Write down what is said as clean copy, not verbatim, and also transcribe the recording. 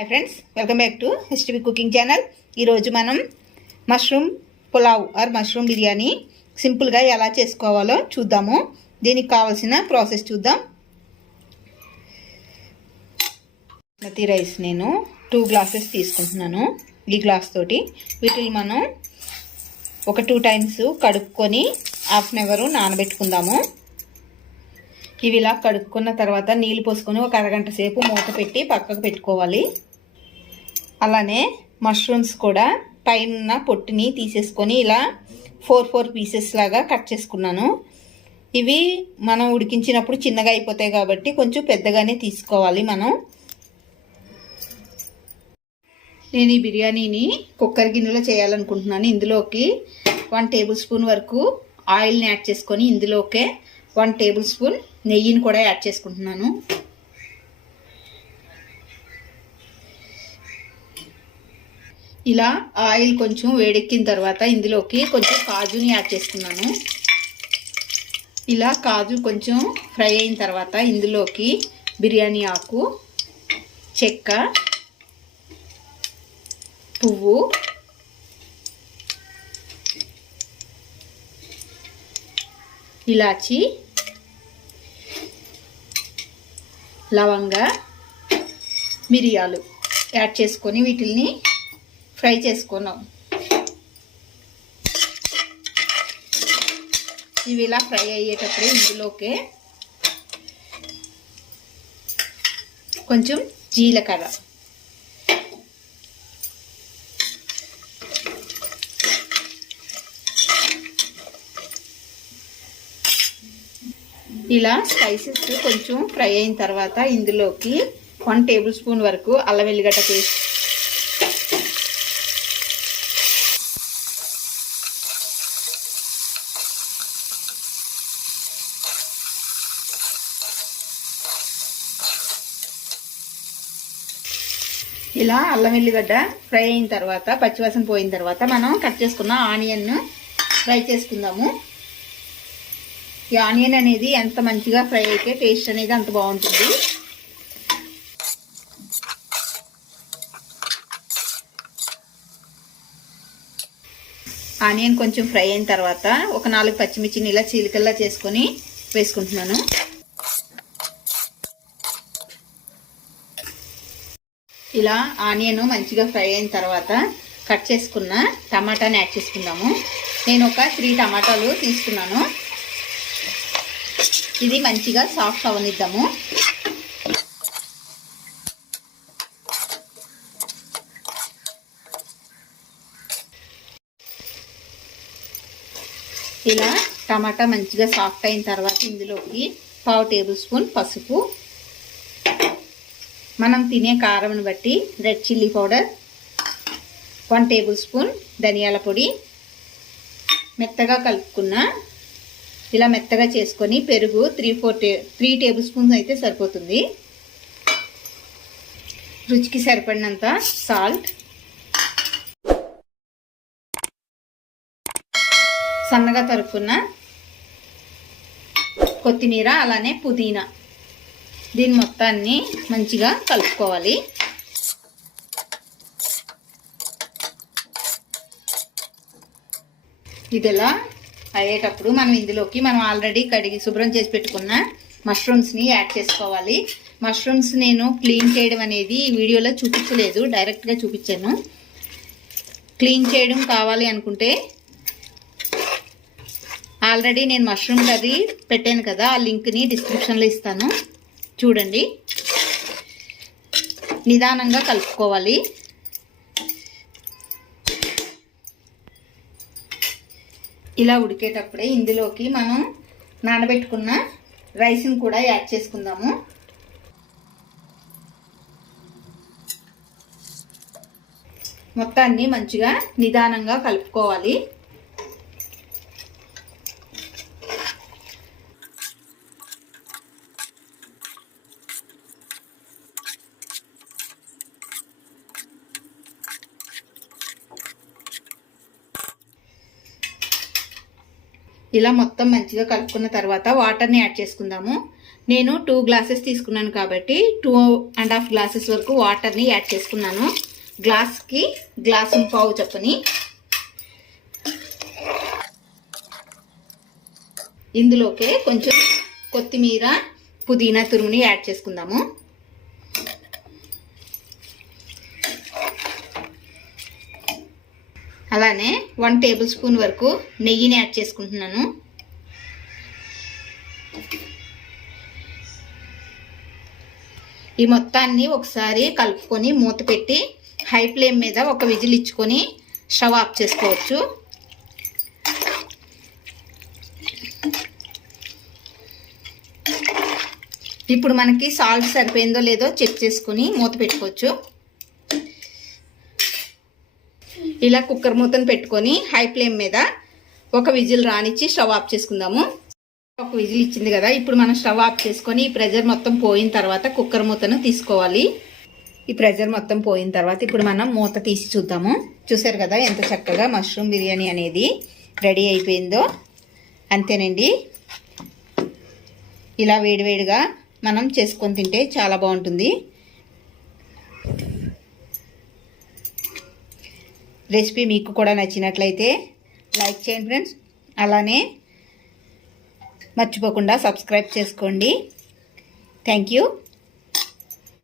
Hi friends, welcome back to HTV cooking channel. ఈరోజు మనం mushroom pulao or mushroom biryani సింపుల్గా ఎలా చేసుకోవాలో చూద్దాము. దీనికి కావాల్సిన ప్రాసెస్ చూద్దాం. బాస్మతి రైస్ నేను 2 గ్లాసెస్ తీసుకుంటున్నాను. ఈ గ్లాస్ తోటి వీటిని మనం ఒక 2 టైమ్స్ కడుక్కొని హాఫ్ అన్ అవర్ నానబెట్టుకుందాము. ఇవి ఇలా కడుక్కున్న తర్వాత నీళ్ళు పోసుకొని ఒక అరగంట సేపు మూత పెట్టి పక్కకు పెట్టుకోవాలి. అలానే మష్రూమ్స్ కూడా పైన పొట్టుని తీసేసుకొని ఇలా 4 పీసెస్ లాగా కట్ చేసుకున్నాను. ఇవి మనం ఉడికించినప్పుడు చిన్నగా అయిపోతాయి కాబట్టి కొంచెం పెద్దగానే తీసుకోవాలి మనం. నేను ఈ బిర్యానీని కుక్కర్ గిన్నెలో చేయాలనుకుంటున్నాను. ఇందులోకి 1 టేబుల్ స్పూన్ వరకు ఆయిల్ని యాడ్ చేసుకొని ఇందులోకే 1 టేబుల్ స్పూన్ నెయ్యిని కూడా యాడ్ చేసుకుంటున్నాను. ఇలా ఆయిల్ కొంచెం వేడెక్కిన తర్వాత ఇందులోకి కొంచెం కాజుని యాడ్ చేసుకున్నాను. ఇలా కాజు కొంచెం ఫ్రై అయిన తర్వాత ఇందులోకి బిర్యానీ ఆకు, చెక్క, పువ్వు, ఇలాచి, లవంగ, మిరియాలు యాడ్ చేసుకొని వీటిల్ని ఫ్రై చేసుకున్నాం. ఇవి ఇలా ఫ్రై అయ్యేటప్పుడు ఇందులోకి కొంచెం జీలకర్ర, ఇలా స్పైసెస్ కొంచెం ఫ్రై అయిన తర్వాత ఇందులోకి 1 టేబుల్ స్పూన్ వరకు అల్లం వెల్లిగడ్డ పేస్ట్, ఇలా అల్లం వెల్లిగడ్డ ఫ్రై అయిన తర్వాత పచ్చివాసన పోయిన తర్వాత మనం కట్ చేసుకున్న ఆనియన్ ఫ్రై చేసుకుందాము. ఈ ఆనియన్ అనేది ఎంత మంచిగా ఫ్రై అయితే టేస్ట్ అనేది అంత బాగుంటుంది. ఆనియన్ కొంచెం ఫ్రై అయిన తర్వాత ఒక 4 పచ్చిమిర్చిని ఇలా చీలికల్లా చేసుకొని వేసుకుంటున్నాను. ఇలా ఆనియన్ మంచిగా ఫ్రై అయిన తర్వాత కట్ చేసుకున్న టమాటాని యాడ్ చేసుకుందాము. నేను ఒక 3 టమాటాలు తీసుకున్నాను. ఇది మంచిగా సాఫ్ట్ అవనిద్దాము. ఇలా టమాటా మంచిగా సాఫ్ట్ అయిన తర్వాత ఇందులోకి 1/2 టేబుల్ స్పూన్ పసుపు, మనం తినే కారంని బట్టి red chilli powder, 1 table spoon ధనియాల పొడి, మెత్తగా కలుపుకున్న ఇలా మెత్తగా చేసుకొని పెరుగు 3 టేబుల్ స్పూన్స్ అయితే సరిపోతుంది. రుచికి సరిపడినంత సాల్ట్, సన్నగా తరుక్కున్న కొత్తిమీర, అలానే పుదీనా. దీని మొత్తాన్ని మంచిగా కలుపుకోవాలి. ఇదిలా అయ్యేటప్పుడు మనం ఇందులోకి మనం ఆల్రెడీ కడిగి శుభ్రం చేసి పెట్టుకున్న మష్రూమ్స్ని యాడ్ చేసుకోవాలి. మష్రూమ్స్ నేను క్లీన్ చేయడం అనేది ఈ వీడియోలో చూపించలేదు, డైరెక్ట్గా చూపించాను. క్లీన్ చేయడం కావాలి అనుకుంటే ఆల్రెడీ నేను మష్రూమ్ కర్రీ పెట్టాను కదా, ఆ లింక్ని డిస్క్రిప్షన్లో ఇస్తాను, చూడండి. నిదానంగా కలుపుకోవాలి. ఇలా ఉడికేటప్పుడే ఇందులోకి మనం నానబెట్టుకున్న రైస్ని కూడా యాడ్ చేసుకుందాము. మొత్తాన్ని మంచిగా నిదానంగా కలుపుకోవాలి. ఇలా మొత్తం మంచిగా కలుపుకున్న తర్వాత వాటర్ని యాడ్ చేసుకుందాము. నేను 2 గ్లాసెస్ తీసుకున్నాను కాబట్టి 2.5 గ్లాసెస్ వరకు వాటర్ని యాడ్ చేసుకున్నాను. గ్లాస్కి గ్లాసు పావు చొప్పుని. ఇందులోకే కొంచెం కొత్తిమీర, పుదీనా తురుముని యాడ్ చేసుకుందాము. అలానే 1 టేబుల్ స్పూన్ వరకు నెయ్యిని యాడ్ చేసుకుంటున్నాను. ఈ మొత్తాన్ని ఒకసారి కలుపుకొని మూత పెట్టి హై ఫ్లేమ్ మీద ఒక విజిల్ ఇచ్చుకొని స్టవ్ ఆఫ్ చేసుకోవచ్చు. ఇప్పుడు మనకి సాల్ట్ సరిపోయిందో లేదో చెక్ చేసుకుని మూత పెట్టుకోవచ్చు. ఇలా కుక్కర్ మూతను పెట్టుకొని హై ఫ్లేమ్ మీద ఒక విజిల్ రానిచ్చి స్టవ్ ఆఫ్ చేసుకుందాము. ఒక విజిల్ ఇచ్చింది కదా, ఇప్పుడు మనం స్టవ్ ఆఫ్ చేసుకొని ఈ ప్రెజర్ మొత్తం పోయిన తర్వాత కుక్కర్ మూతను తీసుకోవాలి. ఈ ప్రెజర్ మొత్తం పోయిన తర్వాత ఇప్పుడు మనం మూత తీసి చూద్దాము. చూసారు కదా ఎంత చక్కగా మష్రూమ్ బిర్యానీ అనేది రెడీ అయిపోయిందో. అంతేనండి, ఇలా వేడివేడిగా మనం చేసుకొని తింటే చాలా బాగుంటుంది. రెసిపీ మీకు కూడా నచ్చినట్లయితే లైక్ చేయండి ఫ్రెండ్స్. అలానే మర్చిపోకుండా సబ్స్క్రైబ్ చేసుకోండి. Thank you.